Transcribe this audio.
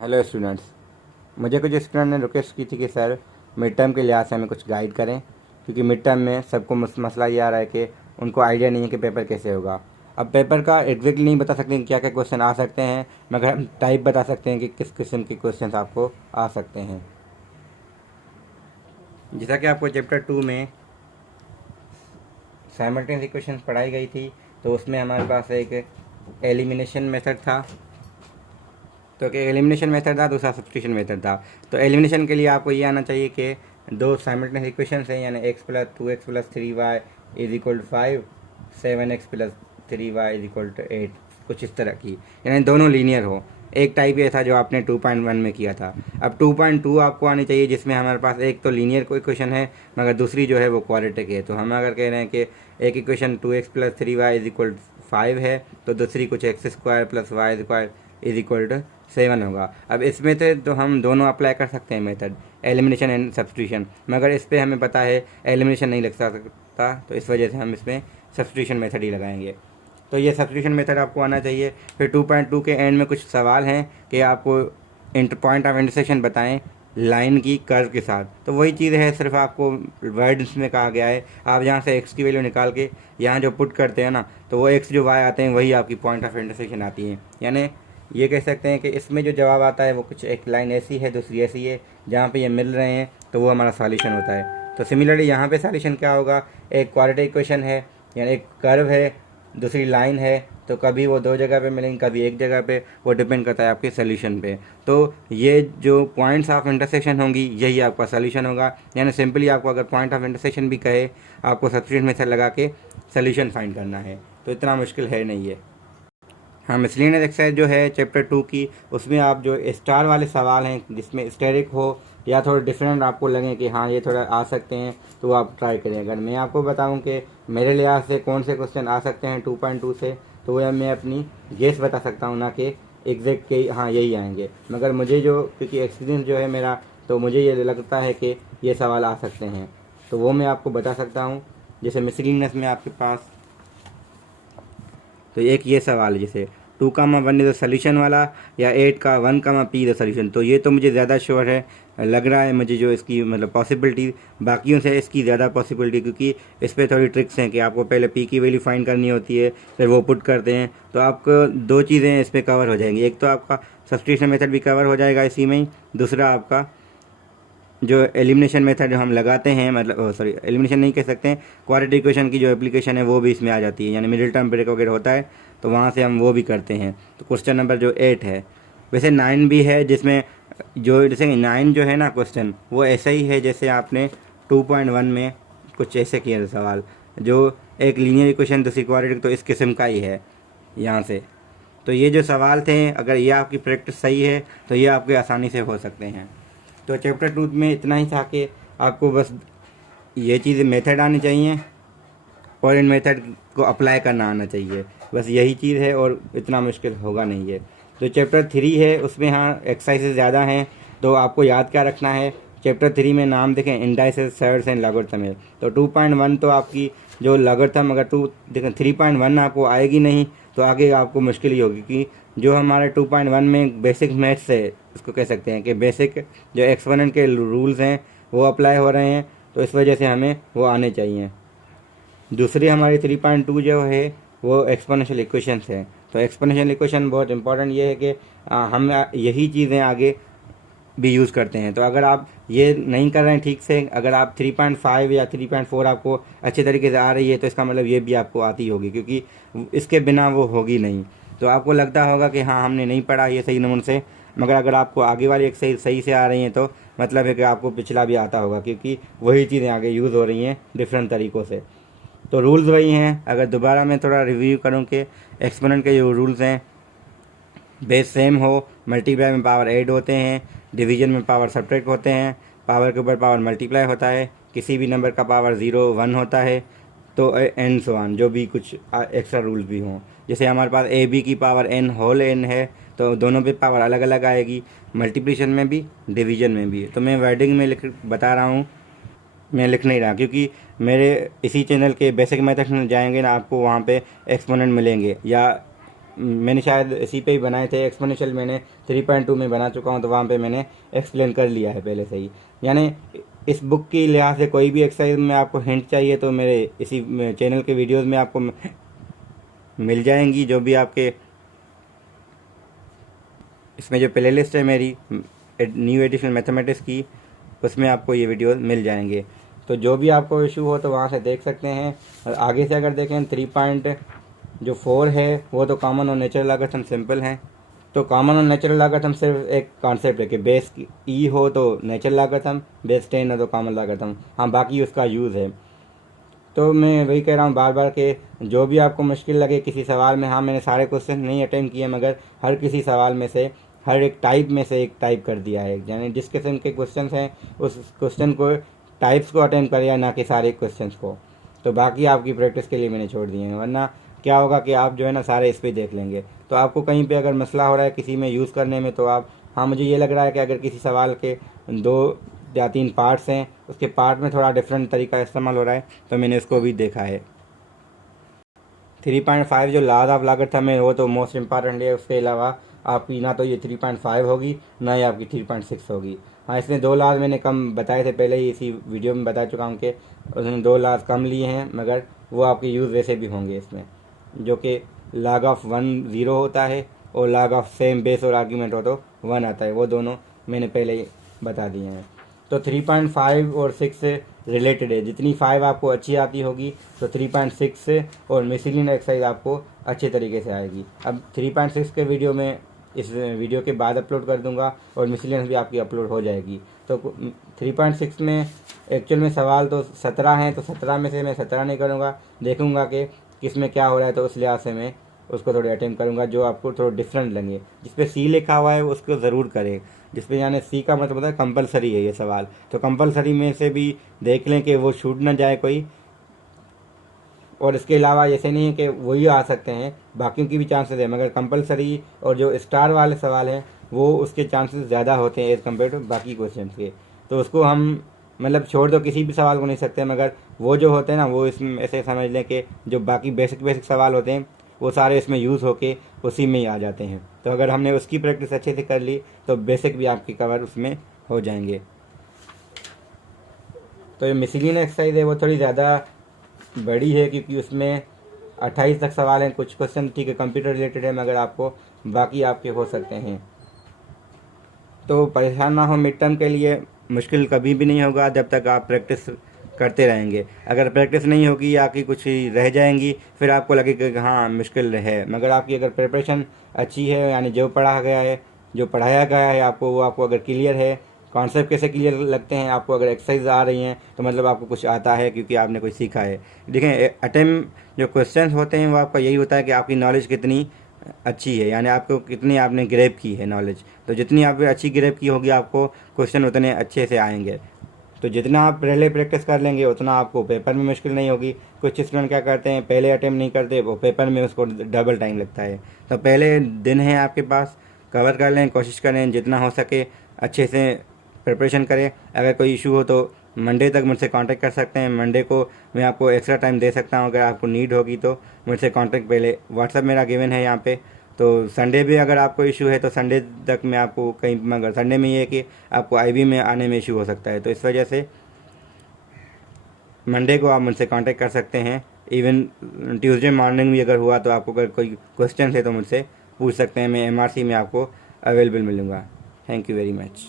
Hello students. मुझे कुछ student ने रिक्वेस्ट की थी कि सर मिड टर्म के लिहाज से हमें कुछ गाइड करें, क्योंकि मिड टर्म में सबको मसला ये आ रहा है कि उनको आइडिया नहीं है कि पेपर कैसे होगा। अब पेपर का एग्जैक्टली नहीं बता सकते क्या क्या क्वेश्चन आ सकते हैं, मगर हम टाइप बता सकते हैं कि किस किस्म के क्वेश्चन आपको आ सकते हैं। जैसा कि आपको चैप्टर 2 में साइमल्टेनियस इक्वेशंस पढ़ाई गई थी, तो उसमें हमारे पास एक एलिमिनेशन मेथड था, तो एक एलिमिनेशन मेथड था, दूसरा सब्स्टिट्यूशन मेथड था। तो एलिमिनेशन के लिए आपको ये आना चाहिए कि दो साइमल्टेनियस इक्वेशंस हैं, यानी x plus 2x plus 3y is equal to 5, 7x plus 3y is equal to 8, कुछ इस तरह की, यानी दोनों लीनियर हो। एक टाइप ये था जो आपने 2.1 में किया था। अब 2.2 आपको आनी चाहिए, जिसमें हमारे पास एक तो लीनियर कोई इक्वेशन है, मगर दूसरी जो है वो क्वाड्रेटिक है। तो हम अगर कह रहे हैं कि एक equation 2x plus 3y is equal to 5 है, तो दूसरी कुछ x square plus y square is equal to 7 होगा। अब इसमें से तो हम दोनों अप्लाई कर सकते हैं मेथड, एलिमिनेशन एंड सब्स्टिट्यूशन, मगर इस पर हमें पता है एलिमिनेशन नहीं लग सकता, तो इस वजह से हम इसमें सब्स्टिट्यूशन मेथड ही लगाएंगे। तो ये सब्स्टिट्यूशन मेथड आपको आना चाहिए। फिर 2.2 के एंड में कुछ सवाल हैं कि आपको पॉइंट ऑफ इंटरसेक्शन बताएं लाइन की कर्व के साथ। तो वही चीज़ है, सिर्फ आपको वर्ड्स में कहा गया है, आप यहाँ से x की वैल्यू निकाल के यहाँ जो पुट करते हैं ना, तो वो x जो y आते हैं वही आपकी पॉइंट ऑफ इंटरसेक्शन आती है। यानी ये कह सकते हैं कि इसमें जो जवाब आता है वो कुछ एक लाइन ऐसी है, दूसरी ऐसी है, जहाँ पे ये मिल रहे हैं तो वो हमारा सॉल्यूशन होता है। तो सिमिलरली यहाँ पे सॉल्यूशन क्या होगा, एक क्वाड्रेटिक इक्वेशन है, यानी एक कर्व है, दूसरी लाइन है, तो कभी वो दो जगह पे मिलेंगे, कभी एक जगह पे, वो डिपेंड करता है आपके सोल्यूशन पे। तो ये जो पॉइंट्स ऑफ इंटरसेक्शन होंगी यही आपका सोल्यूशन होगा। यानी सिंपली आपको अगर पॉइंट ऑफ इंटरसेक्शन भी कहे, आपको सब्स्टिट्यूशन मेथड लगा के सोल्यूशन फाइंड करना है, तो इतना मुश्किल है नहीं है। हाँ, मिसलेनियस एक्सरसाइज जो है चैप्टर 2 की, उसमें आप जो स्टार वाले सवाल हैं जिसमें स्टेरिक हो या थोड़े डिफरेंट आपको लगे कि हाँ ये थोड़ा आ सकते हैं, तो आप ट्राई करें। अगर मैं आपको बताऊं कि मेरे लिहाज से कौन से क्वेश्चन आ सकते हैं 2.2 से, तो वह मैं अपनी गेस बता सकता हूँ, ना कि एग्जैक्ट के हाँ यही आएंगे। मगर मुझे जो, क्योंकि एक्सपीरियंस जो है मेरा, तो मुझे ये लगता है कि ये सवाल आ सकते हैं, तो वो मैं आपको बता सकता हूँ। जैसे मिसलेनियस में आपके पास तो एक ये सवाल है, जैसे 2,1 इज द सोल्यूशन वाला, या 8 का 1, P द सोल्यूशन। तो ये तो मुझे ज़्यादा श्योर है, लग रहा है मुझे, जो इसकी मतलब पॉसिबिलिटी बाकियों से इसकी ज़्यादा पॉसिबिलिटी, क्योंकि इस पर थोड़ी ट्रिक्स हैं कि आपको पहले P की वैल्यू फाइंड करनी होती है, फिर वो पुट करते हैं। तो आपको दो चीज़ें इस पर कवर हो जाएंगी, एक तो आपका सब्स्टिट्यूशन मेथड भी कवर हो जाएगा इसी में ही, दूसरा आपका जो एलिमिनेशन मेथड हम लगाते हैं, मतलब सॉरी एलिमिनेशन नहीं कह सकते हैं, क्वाड्रेटिक इक्वेशन की जो एप्लीकेशन है वो भी इसमें आ जाती है, यानी मिडिल टर्म ब्रेक वगैरह होता है, तो वहाँ से हम वो भी करते हैं। तो क्वेश्चन नंबर जो 8 है, वैसे 9 भी है, जिसमें जो जैसे 9 जो है ना क्वेश्चन, वो ऐसा ही है जैसे आपने 2.1 में कुछ ऐसे किया था सवाल, जो एक लीनियर इक्वेशन दूसरी क्वाड्रेटिक, तो इस किस्म का ही है यहाँ से। तो ये जो सवाल थे, अगर ये आपकी प्रैक्टिस सही है तो ये आपके आसानी से हो सकते हैं। तो चैप्टर 2 में इतना ही था कि आपको बस ये चीज़ें मेथड आनी चाहिए और इन मेथड को अप्लाई करना आना चाहिए, बस यही चीज़ है, और इतना मुश्किल होगा नहीं है। तो चैप्टर 3 है, उसमें हाँ एक्सरसाइजेज ज़्यादा हैं, तो आपको याद क्या रखना है, चैप्टर 3 में नाम देखें इंडाइसेस, सर्ड्स एंड लॉगरिथम है। तो 2.1 तो आपकी जो लॉगरिथम, अगर 2 देखें 3.1 आपको आएगी नहीं, तो आगे आपको मुश्किल ही होगी, कि जो हमारे 2.1 में बेसिक मैथ्स है, उसको कह सकते हैं कि बेसिक जो एक्सपोनेंट के रूल्स हैं वो अप्लाई हो रहे हैं, तो इस वजह से हमें वो आने चाहिए। दूसरी हमारी 3.2 जो है वो एक्सपोनेंशियल इक्वेशंस है। तो एक्सपोनेंशियल इक्वेशन बहुत इंपॉर्टेंट ये है कि हम यही चीज़ें आगे भी यूज़ करते हैं। तो अगर आप ये नहीं कर रहे हैं ठीक से, अगर आप 3.5 या 3.4 आपको अच्छे तरीके से आ रही है, तो इसका मतलब ये भी आपको आती होगी, क्योंकि इसके बिना वो होगी नहीं। तो आपको लगता होगा कि हाँ हमने नहीं पढ़ा ये सही नमूने से, मगर अगर आपको आगे वाली एक सही से आ रही हैं, तो मतलब है कि आपको पिछला भी आता होगा, क्योंकि वही चीज़ें आगे यूज़ हो रही हैं डिफरेंट तरीक़ों से। तो रूल्स वही हैं। अगर दोबारा मैं थोड़ा रिव्यू करूँ कि एक्सपोनेंट के जो रूल्स हैं, बेस सेम हो, मल्टीप्लाई में पावर ऐड होते हैं, डिवीजन में पावर सब्ट्रैक्ट होते हैं, पावर के ऊपर पावर मल्टीप्लाई होता है, किसी भी नंबर का पावर 0 1 होता है, तो एन सो ऑन, जो भी कुछ एक्स्ट्रा रूल्स भी हों। जैसे हमारे पास ए बी की पावर n होल n है, तो दोनों पे पावर अलग अलग आएगी, मल्टीप्लिकेशन में भी, डिवीजन में भी। तो मैं वर्डिंग में बता रहा हूँ, मैं लिख नहीं रहा, क्योंकि मेरे इसी चैनल के बेसिक मैथड्स में जाएंगे ना, आपको वहाँ पे एक्सपोनेंट मिलेंगे, या मैंने शायद इसी पे ही बनाए थे। एक्सपोनेंशियल मैंने 3.2 में बना चुका हूँ, तो वहाँ पे मैंने एक्सप्लेन कर लिया है पहले से ही। यानी इस बुक की लिहाज से कोई भी एक्सरसाइज में आपको हिंट चाहिए तो मेरे इसी चैनल के वीडियोस में आपको मिल जाएंगी। जो भी आपके इसमें जो प्लेलिस्ट है मेरी न्यू एडिशन मैथमेटिक्स की, उसमें आपको ये वीडियो मिल जाएंगे। तो जो भी आपको इशू हो तो वहाँ से देख सकते हैं। और आगे से अगर देखें 3.4 है वो तो कॉमन और नेचुरल लॉगरिथम सिंपल हैं। तो कॉमन और नेचुरल लॉगरिथम सिर्फ एक कॉन्सेप्ट है कि बेस ई हो तो नेचुरल लॉगरिथम, बेस 10 हो तो कॉमन लॉगरिथम। हाँ, बाकी उसका यूज़ है। तो मैं वही कह रहा हूँ बार बार कि जो भी आपको मुश्किल लगे किसी सवाल में, हाँ मैंने सारे क्वेश्चन नहीं अटेम्प्ट किए, मगर हर किसी सवाल में से हर एक टाइप में से एक टाइप कर दिया है। यानी जिस किस्म के क्वेश्चन हैं उस क्वेश्चन को टाइप्स को अटेम्प्ट करिए, ना कि सारे क्वेश्चन को। तो बाकी आपकी प्रैक्टिस के लिए मैंने छोड़ दिए हैं, वरना क्या होगा कि आप जो है ना सारे इस पर देख लेंगे। तो आपको कहीं पे अगर मसला हो रहा है किसी में यूज़ करने में, तो आप, हाँ मुझे ये लग रहा है कि अगर किसी सवाल के 2 या 3 पार्ट्स हैं, उसके पार्ट में थोड़ा डिफरेंट तरीका इस्तेमाल हो रहा है, तो मैंने उसको भी देखा है। 3.5 जो लॉज ऑफ लॉगरिथम है वो तो मोस्ट इम्पॉर्टेंट है। उसके अलावा आपकी ना तो ये 3.5 होगी, ना ही आपकी 3.6 होगी। हाँ, इसमें 2 लॉज मैंने कम बताए थे पहले ही, इसी वीडियो में बता चुका हूँ कि उसने 2 लॉज कम लिए हैं, मगर वो आपके यूज़ वैसे भी होंगे इसमें, जो कि log ऑफ 1 0 होता है और log ऑफ सेम बेस और आर्ग्यूमेंट हो तो 1 आता है। वो दोनों मैंने पहले ही बता दिए हैं। तो 3.5 और 6 से रिलेटेड है। जितनी 5 आपको अच्छी आती होगी तो 3.6 से और मिसलिनियस एक्सरसाइज आपको अच्छे तरीके से आएगी। अब 3.6 के वीडियो में इस वीडियो के बाद अपलोड कर दूंगा और मिसलिनियस भी आपकी अपलोड हो जाएगी। तो 3.6 में एक्चुअल में सवाल तो 17 हैं, तो 17 में से मैं 17 नहीं करूँगा, देखूँगा कि किस में क्या हो रहा है, तो उस लिहाज से मैं उसको थोड़े अटेम्प्ट करूँगा जो आपको थोड़ा डिफरेंट लगे। जिस पे सी लिखा हुआ है उसको ज़रूर करें, जिस पे यानी सी का मतलब होता है कंपलसरी है ये सवाल। तो कंपलसरी में से भी देख लें कि वो छूट ना जाए कोई। और इसके अलावा ऐसे नहीं है कि वही आ सकते हैं, बाकियों की भी चांसेस है, मगर कंपलसरी और जो स्टार वाले सवाल हैं वो उसके चांसेस ज़्यादा होते हैं एज़ कम्पेयर टू बाकी क्वेश्चन के। तो उसको हम मतलब छोड़ दो, किसी भी सवाल को नहीं सकते, मगर वो जो होते हैं ना वो इसमें ऐसे समझ लें कि जो बाकी बेसिक सवाल होते हैं वो सारे इसमें यूज़ होके उसी में ही आ जाते हैं। तो अगर हमने उसकी प्रैक्टिस अच्छे से कर ली तो बेसिक भी आपकी कवर उसमें हो जाएंगे। तो ये मिसलिनियस एक्सरसाइज है वो थोड़ी ज़्यादा बड़ी है, क्योंकि उसमें 28 तक सवाल हैं। कुछ क्वेश्चन ठीक है कंप्यूटर रिलेटेड है, मगर आपको बाकी आपके हो सकते हैं। तो परेशान ना हो, मिड टर्म के लिए मुश्किल कभी भी नहीं होगा जब तक आप प्रैक्टिस करते रहेंगे। अगर प्रैक्टिस नहीं होगी या आपकी कुछ रह जाएंगी, फिर आपको लगेगा कि हाँ मुश्किल है। मगर आपकी अगर प्रिपरेशन अच्छी है, यानी जो पढ़ा गया है, जो पढ़ाया गया है आपको, वो आपको अगर क्लियर है, कॉन्सेप्ट कैसे क्लियर लगते हैं आपको, अगर एक्सरसाइज आ रही हैं तो मतलब आपको कुछ आता है, क्योंकि आपने कुछ सीखा है। देखें, अटेम्प्ट जो क्वेश्चन होते हैं वो आपका यही होता है कि आपकी नॉलेज कितनी अच्छी है, यानी आपको कितनी आपने ग्रैब की है नॉलेज। तो जितनी आप अच्छी ग्रैब की होगी आपको क्वेश्चन उतने अच्छे से आएंगे। तो जितना आप पहले प्रैक्टिस कर लेंगे उतना आपको पेपर में मुश्किल नहीं होगी। कुछ स्टूडेंट क्या करते हैं, पहले अटेम्प्ट नहीं करते, वो पेपर में उसको डबल टाइम लगता है। तो पहले दिन है आपके पास, कवर कर लें, कोशिश करें जितना हो सके अच्छे से प्रिपरेशन करें। अगर कोई इशू हो तो मंडे तक मुझसे कांटेक्ट कर सकते हैं। मंडे को मैं आपको एक्स्ट्रा टाइम दे सकता हूं, अगर आपको नीड होगी तो मुझसे कांटेक्ट, पहले व्हाट्सअप मेरा गिवन है यहाँ पे। तो संडे भी अगर आपको इशू है तो संडे तक मैं आपको कहीं, मगर संडे में ये है कि आपको आईबी में आने में इशू हो सकता है, तो इस वजह से मंडे को आप मुझसे कांटेक्ट कर सकते हैं। इवन ट्यूसडे मॉर्निंग भी अगर हुआ तो आपको अगर कोई क्वेश्चन है तो मुझसे पूछ सकते हैं। मैं एमआरसी में आपको अवेलेबल मिलूँगा। Thank you very much.